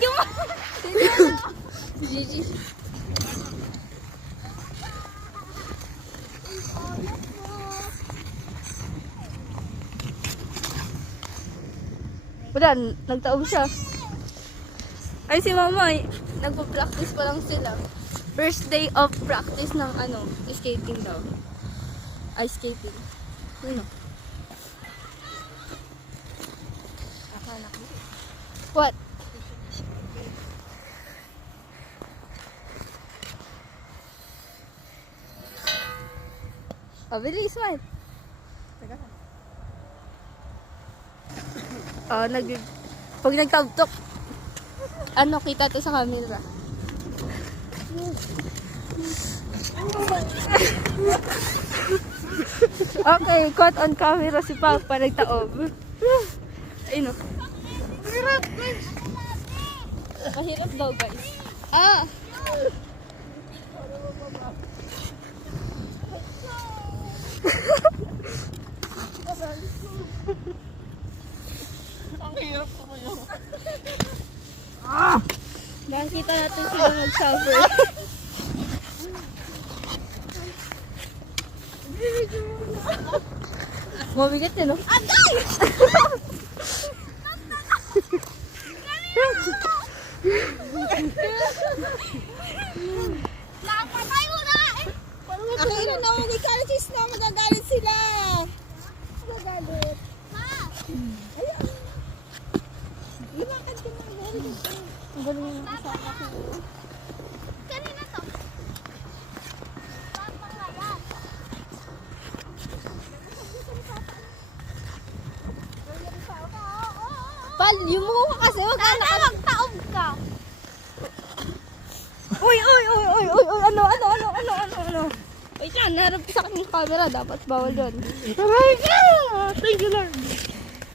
Video mo. Gigi. Wala, nagtaob siya. Ay, si mama, nagpo-practice pa lang sila. First day of practice ng skating daw. Ice skating. Ano? What? Oh, bilis, smile. Oh, pag nagtabtok, kita to sa camera. Okay, caught on camera si Papa nagtaob. Ayun o. Mahirap daw, guys. Ah! Ang hirap ko yun. Nakikita natin sila mag-suffer. Mabigat yun, no? Agay! Napatay mo na! Akira na mo, may kalasis na, magagalit sila. Magagalit. Ma! Ayun. Imakan ka na. Ang galing yung kasama ko. Kanina to. Papangalan. Pal, yung mukha ka kasi, wag ka Magtaob ka. Uy, ano? Wait lang, naharap sa akin yung camera, dapat bawal yun. Aray ka! Thank you, Lord.